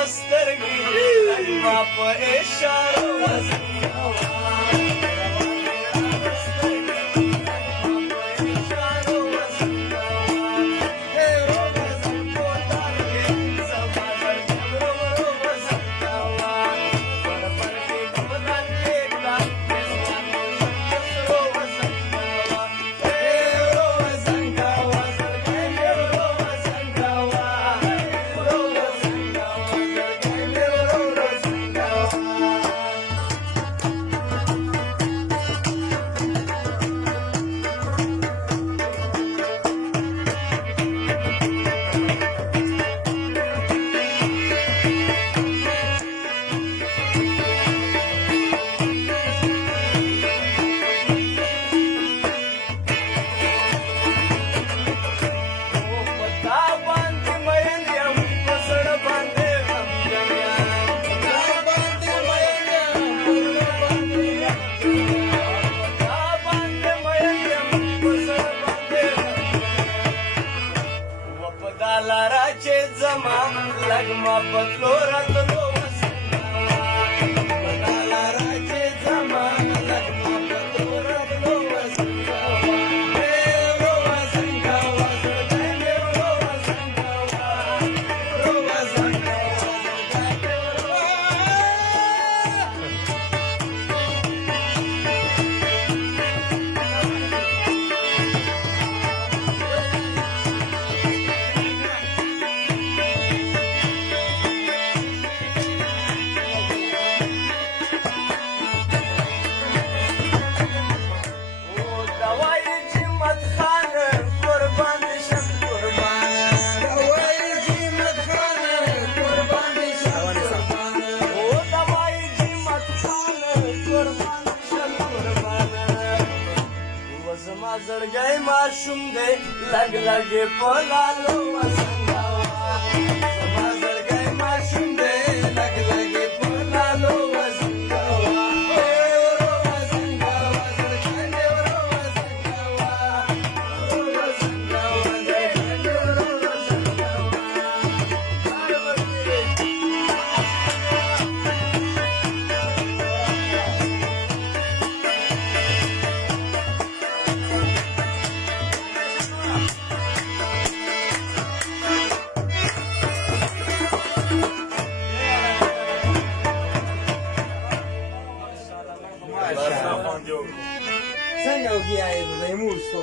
वस्तरगी बाप इशारो लाराचे जमा लगमा पतलो रतलो लाराचे जमा लगमा पतलो रतलो जड़ गए माशूम दे लग लगे पोलालो वसंगावा जड़ गए माशूम दे लग लगे पोलालो वसंगावा रो वसंगावा जड़ गए रो वसंगावा रो वसंगावा जड़ गए row Sen ya o que é, não é muito.